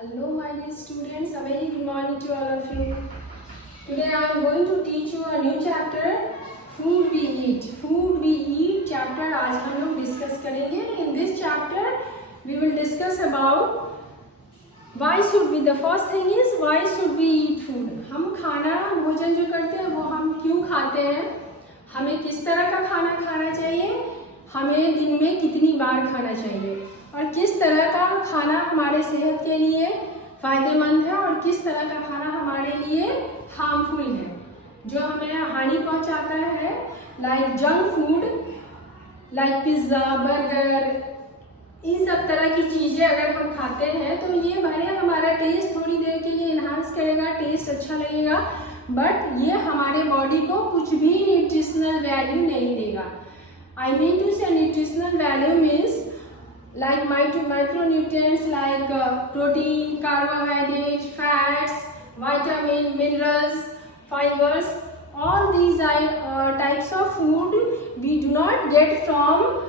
Hello my dear students, a very good morning to all of you. Today I am going to teach you a new chapter, Food We Eat. Food We Eat chapter आज हम लोग discuss करेंगे. In this chapter we will discuss about why should we, the first thing is why should we eat food. हम खाना भोजन जो करते हैं वो हम क्यों खाते हैं, हमें किस तरह का खाना खाना चाहिए, हमें दिन में कितनी बार खाना चाहिए और किस तरह का खाना हमारे सेहत के लिए फ़ायदेमंद है और किस तरह का खाना हमारे लिए हार्मफुल है, जो हमें हानि पहुंचाता है. Like junk food, like pizza, burger, इन सब तरह की चीज़ें अगर हम खाते हैं तो ये भले हमारा टेस्ट थोड़ी देर के लिए इन्हांस करेगा, टेस्ट अच्छा लगेगा, बट ये हमारे बॉडी को कुछ भी न्यूट्रिशनल वैल्यू नहीं देगा. I mean to say nutritional value means like micronutrients like protein, carbohydrates, fats, vitamin, minerals, fibers. All these are types of food we do not get from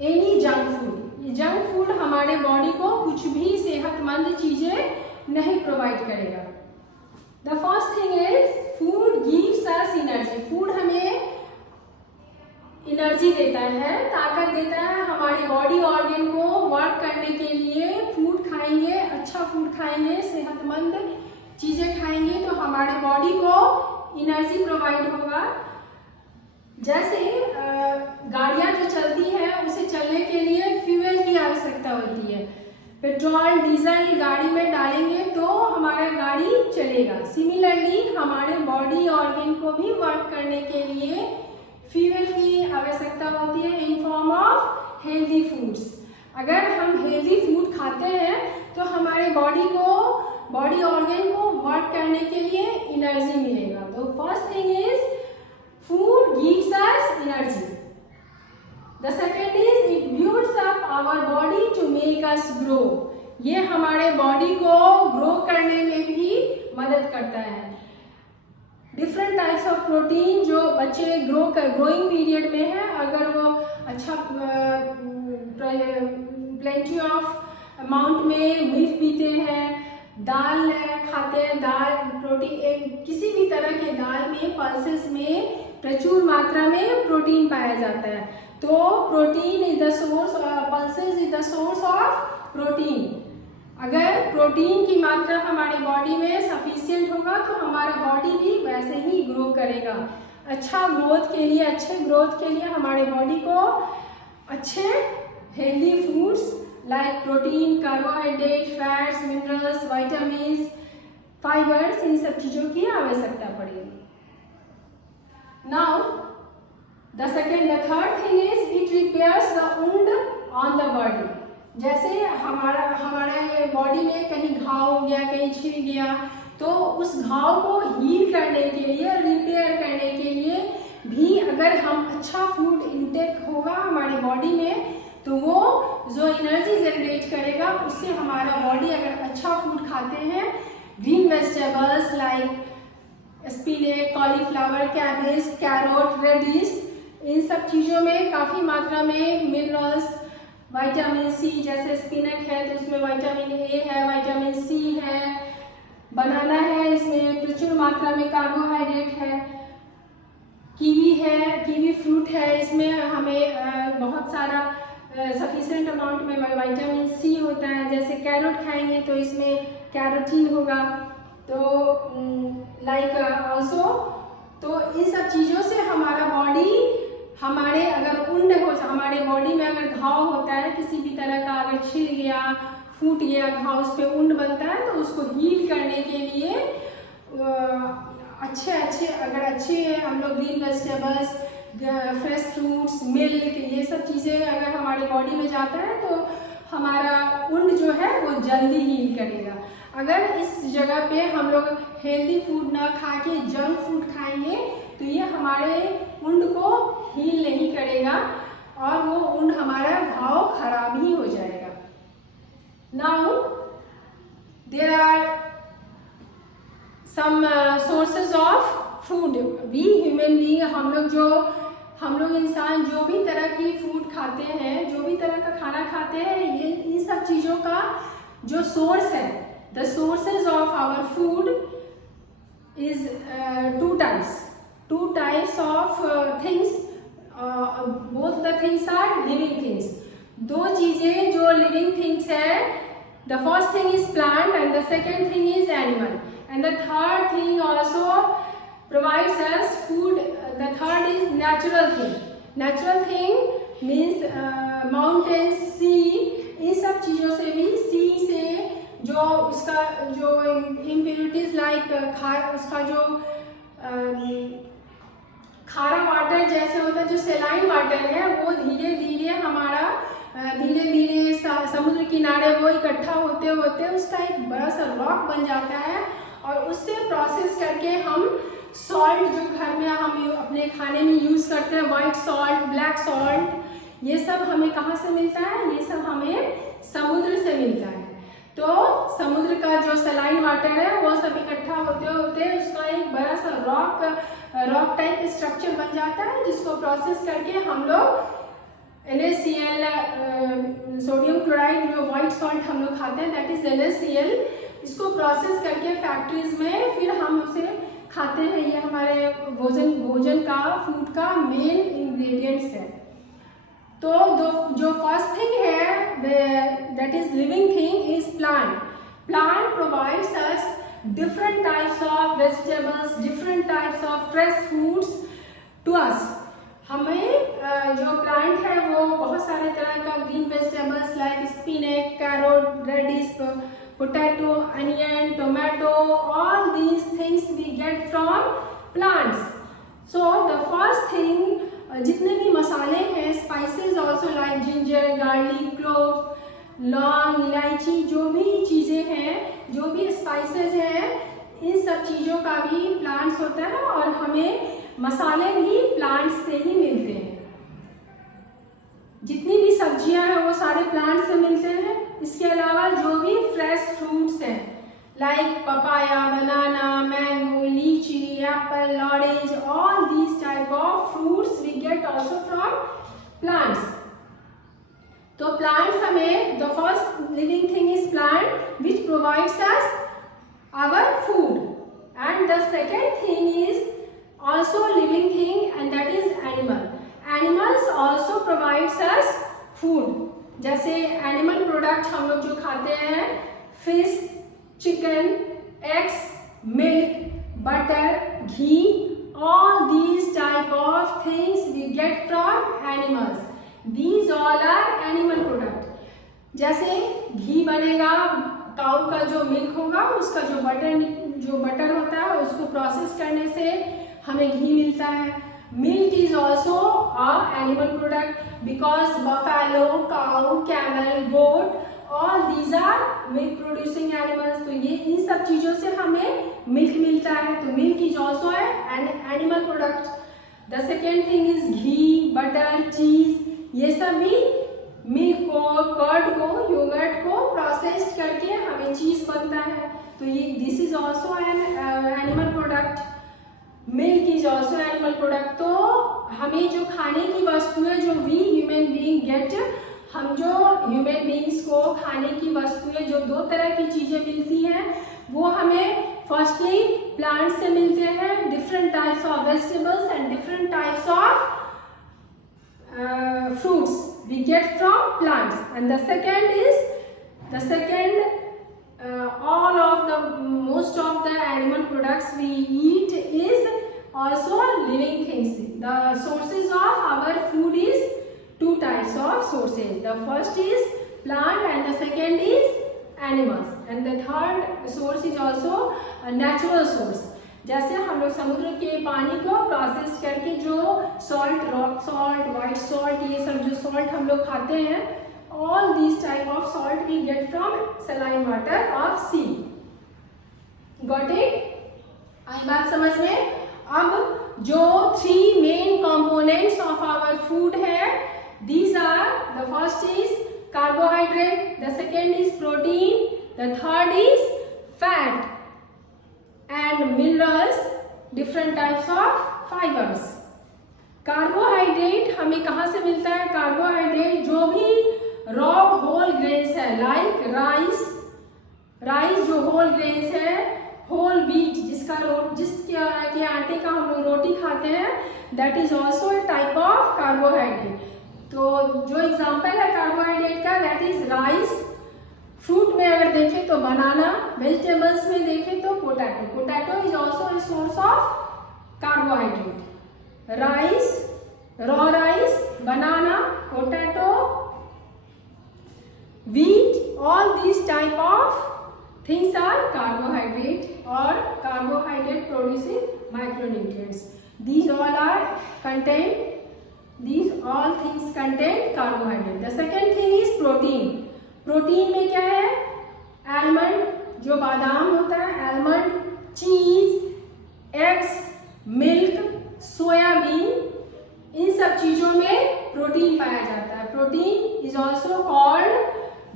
any junk food. ये junk food हमारे body को कुछ भी सेहतमंद चीजें नहीं provide करेगा. The first thing is food gives us energy. Food हमें एनर्जी देता है, ताकत देता है. हमारे बॉडी ऑर्गन को वर्क करने के लिए फूड खाएंगे, अच्छा फूड खाएंगे, सेहतमंद चीज़ें खाएंगे तो हमारे बॉडी को एनर्जी प्रोवाइड होगा. जैसे गाड़ियाँ जो चलती हैं उसे चलने के लिए फ्यूल की आवश्यकता होती है. पेट्रोल डीजल गाड़ी में डालेंगे तो हमारा गाड़ी चलेगा. सिमिलरली हमारे बॉडी ऑर्गन को भी वर्क करने के लिए फ्यूल की आवश्यकता होती है in form of healthy foods. अगर हम हेल्दी फूड खाते हैं तो हमारे बॉडी ऑर्गन को वर्क करने के लिए एनर्जी मिलेगा. तो first thing is food gives us energy. The second is it builds up our body to make us grow. ये हमारे बॉडी को ग्रो करने में भी मदद करता है. डिफरेंट टाइप्स ऑफ प्रोटीन जो बच्चे ग्रोइंग पीरियड में है, अगर वो अच्छा प्लेंटी ऑफ अमाउंट में मिल्क पीते हैं, दाल खाते हैं, दाल प्रोटीन किसी भी तरह के दाल में पल्सेस में प्रचुर मात्रा में प्रोटीन पाया जाता है. तो protein is the source, pulses is the source of protein. अगर प्रोटीन की मात्रा हमारी बॉडी में सफिशिएंट होगा तो हमारा बॉडी भी वैसे ही ग्रो करेगा. अच्छे ग्रोथ के लिए हमारे बॉडी को अच्छे healthy foods like protein, carbohydrate, fats, minerals, vitamins, fibers, इन सब चीज़ों की आवश्यकता पड़ेगी. Now the third thing is it repairs the wound on the body. जैसे हमारे बॉडी में कहीं घाव हो गया, कहीं छिल गया, तो उस घाव को हील करने के लिए, रिपेयर करने के लिए भी अगर हम अच्छा फूड इंटेक होगा हमारे बॉडी में तो वो जो एनर्जी जनरेट करेगा उससे हमारा बॉडी, अगर अच्छा फूड खाते हैं, green vegetables like spinach, cauliflower, cabbage, carrot, radish, इन सब चीज़ों में काफ़ी मात्रा में मिनरल्स, विटामिन सी, जैसे स्पिनच है तो उसमें विटामिन ए है, विटामिन सी है, बनाना है इसमें प्रचुर मात्रा में कार्बोहाइड्रेट है, कीवी फ्रूट है, इसमें हमें बहुत सारा सफिशिएंट अमाउंट में विटामिन सी होता है. जैसे कैरोट खाएंगे तो इसमें कैरोटीन होगा. तो लाइक ऑल्सो, तो इन सब चीज़ों से हमारा बॉडी, हमारे अगर वुंड हो, हमारे बॉडी में अगर घाव होता है किसी भी तरह का, अगर छिल गया, फूट गया घाव, उस पर वुंड बनता है तो उसको हील करने के लिए अच्छे हम लोग green vegetables, fresh fruits, milk, ये सब चीज़ें अगर हमारे बॉडी में जाता है तो हमारा वुंड जो है वो जल्दी हील करेगा. अगर इस जगह पे हम लोग हेल्दी फूड ना खा के जंक फूड खाएंगे तो ये हमारे वुंड को हील नहीं करेगा और वो वुंड, हमारा घाव खराब ही हो जाएगा. Now there are some sources of food. We human being, हम लोग इंसान जो भी तरह की फूड खाते हैं, जो भी तरह का खाना खाते हैं, ये इन सब चीज़ों का जो सोर्स है the sources of our food is two types of things. Both the things are living things. दो चीजें जो living things है, the first thing is plant and the second thing is animal, and the third thing also provides us food. The third is natural thing. Natural thing means mountains, sea. इन सब चीज़ों से भी, सी से जो उसका जो impurities like उसका जो खारा वाटर जैसे होता है, जो सेलाइन वाटर है, वो धीरे धीरे हमारा समुद्र किनारे वो इकट्ठा होते होते उसका एक बड़ा सा रॉक बन जाता है, और उससे प्रोसेस करके हम सॉल्ट जो घर में हम अपने खाने में यूज़ करते हैं, वाइट सॉल्ट, ब्लैक सॉल्ट, ये सब हमें कहाँ से मिलता है? ये सब हमें समुद्र से मिलता है। तो समुद्र का जो सलाइन वाटर है वो सब इकट्ठा होते होते उसका एक बड़ा सा रॉक टाइप स्ट्रक्चर बन जाता है, जिसको प्रोसेस करके हम लोग NaCl, सोडियम क्लोराइड, जो वाइट सॉल्ट हम लोग खाते हैं, दैट इज NaCl, इसको प्रोसेस करके फैक्ट्रीज में फिर हम उसे खाते हैं। ये हमारे भोजन का, फूड का मेन इंग्रेडिएंट्स है। तो जो फर्स्ट थिंग है, that is living thing, is plant. Plant provides us different types of vegetables, different types of fresh foods to us. हमें जो प्लांट है वो बहुत सारे तरह का green vegetables like spinach, carrot, radish, potato, onion, tomato, all these things we get from plants. So the first thing, जितने भी मसाले हैं, spices also like ginger, garlic, clove, लौंग, इलायची, जो भी चीज़ें हैं, जो भी स्पाइसेस हैं, इन सब चीज़ों का भी प्लांट्स होता है, और हमें मसाले भी प्लांट्स से ही मिलते हैं। जितनी भी सब्जियां हैं वो सारे प्लांट्स से मिलते हैं। इसके अलावा जो भी फ्रेश फ्रूट्स हैं like papaya, banana, mango, lychee, apple, orange, all these type of fruits we get also from plants. तो प्लांट्स हमें, the first living thing is plant which provides us our food, and the second thing is also living thing, and that is animal. Animals also provides us food. जैसे animal product हम लोग जो खाते हैं, fish, chicken, eggs, milk, butter, ghee, all these type of things we get from animals. These all are animal product. जैसे घी बनेगा, काऊ का जो मिल्क होगा, उसका जो बटर होता है, उसको प्रोसेस करने से हमें घी मिलता है। Milk is also a animal product because buffalo, cow, camel, goat, all these are milk producing animals. तो ये इन सब चीज़ों से हमें मिल्क मिलता है, तो milk is also an animal product. The second thing is ghee, butter, चीज, ये सब भी मिल्क को, कर्ड को, योगर्ट को प्रोसेस करके हमें चीज बनता है। तो ये this is also an animal product. Milk is also animal product. तो हमें जो खाने की वस्तुएं, जो वी ह्यूमन बीइंग गेट, हम जो ह्यूमन बीइंग्स को खाने की वस्तुएं, जो दो तरह की चीजें मिलती हैं, वो हमें फर्स्टली प्लांट से मिलते हैं, different types of vegetables and different types of fruits we get from plants. And the second all of the most of the animal products we eat is also living things. The sources of our food is two types of sources. The first is plant and the second is animals, and the third source is also a natural source. जैसे हम लोग समुद्र के पानी को process करके जो salt, rock salt, white salt, ये सब जो सॉल्ट हम लोग खाते हैं, all these type of salt we get from saline water of sea. Got it? आई बात समझ में? अब जो three main components of our food है, these are, the first is carbohydrate, the second is protein, the third is fat, and minerals, different types of fibers. Carbohydrate हमें कहाँ से मिलता है? कार्बोहाइड्रेट जो भी रॉ होल ग्रेन्स है like rice जो जो होल ग्रेन्स है, होल व्हीट जिसके आटे का हम लोग रोटी खाते हैं, that is also a type of carbohydrate. तो जो एग्जाम्पल है कार्बोहाइड्रेट का, दैट इज राइस। फ्रूट में अगर देखें तो बनाना, वेजिटेबल्स में देखें तो potato. Potato is also a source of carbohydrate. Rice, raw rice, banana, potato, wheat, all these type of things are carbohydrate or carbohydrate producing micronutrients. These all things contain carbohydrate. The second thing is protein. Protein में क्या है? Almond, जो बादाम होता है, almond, cheese, eggs, milk, soybean, इन सब चीजों में प्रोटीन पाया जाता है। Protein is also called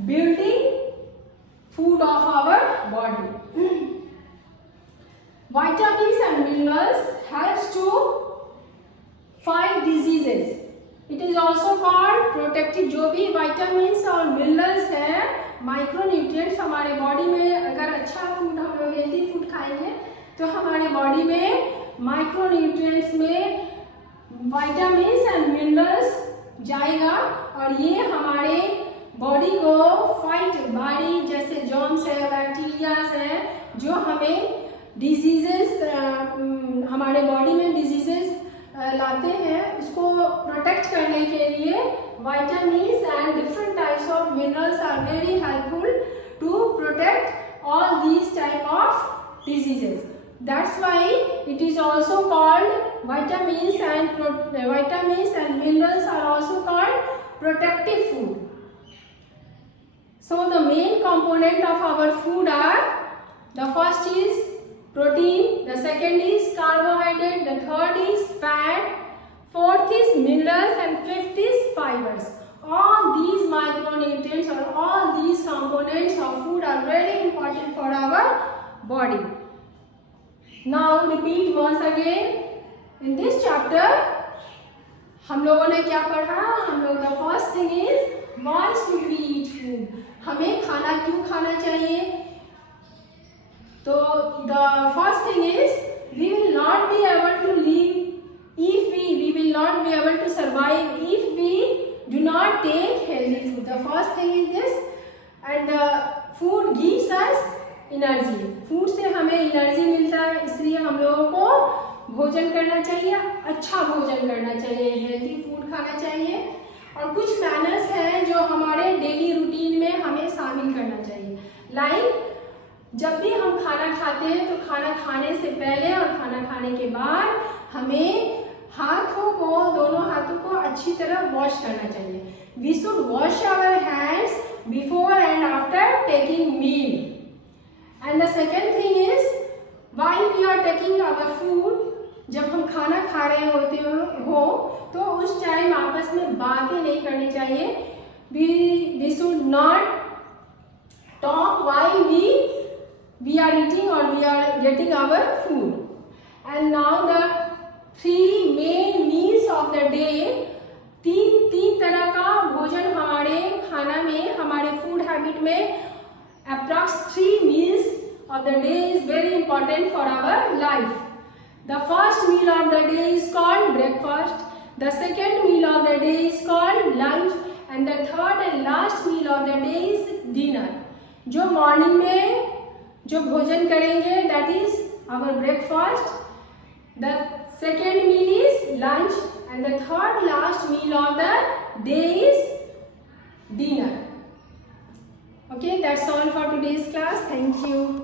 building food of our body. Vitamins and minerals helps to fight diseases. It is also called protective. जो भी vitamins और minerals है, micronutrients, हमारे बॉडी में अगर अच्छा फूड, हम लोग हेल्दी फूड खाएंगे तो हमारे बॉडी में माइक्रोन्यूट्रिएंट्स में vitamins and minerals जाएगा और ये हमारे बॉडी को फाइट, बॉडी जैसे जर्म्स है, बैक्टीरियाज है, जो हमें डिजीजेस, हमारे बॉडी में डिजीजेस लाते हैं, उसको प्रोटेक्ट करने के लिए vitamins and different types of minerals are very helpful to protect all these type of diseases. That's why it is also called vitamins and minerals are also called protective food. So the main component of our food are, the first is protein, the second is carbohydrate, the third is fat, fourth is minerals and fifth is fibers. All these micronutrients or all these components of food are very important for our body. Now repeat once again. In this chapter हम लोगों ने क्या पढ़ा? हम लोग the first thing is why should we eat food? हमें खाना क्यों खाना चाहिए? तो the first thing is we will not be able to live if we will not be able to survive if we do not take healthy food. The first thing is this, and the food gives us energy. Food से हमें energy मिलता है, इसलिए हम लोगों को भोजन करना चाहिए, अच्छा भोजन करना चाहिए, हेल्दी फूड खाना चाहिए। और कुछ मैनर्स हैं जो हमारे डेली रूटीन में हमें शामिल करना चाहिए। लाइक जब भी हम खाना खाते हैं तो खाना खाने से पहले और खाना खाने के बाद हमें हाथों को, दोनों हाथों को अच्छी तरह वॉश करना चाहिए। We should wash our hands before and after taking meal. And the second thing is while we are taking our food, जब हम खाना खा रहे होते हो तो उस टाइम आपस में बातें नहीं करनी चाहिए। We should not talk while we are eating और we are getting our food. And now the 3 main meals of the day, तीन तरह का भोजन हमारे खाना में, हमारे फूड हैबिट में approx 3 meals of the day is very important for our life. The first meal of the day is called breakfast, the second meal of the day is called lunch, and the third and last meal of the day is dinner. जो morning में जो भोजन करेंगे that is our breakfast, the second meal is lunch, and the third last meal of the day is dinner. Okay, that's all for today's class. Thank you.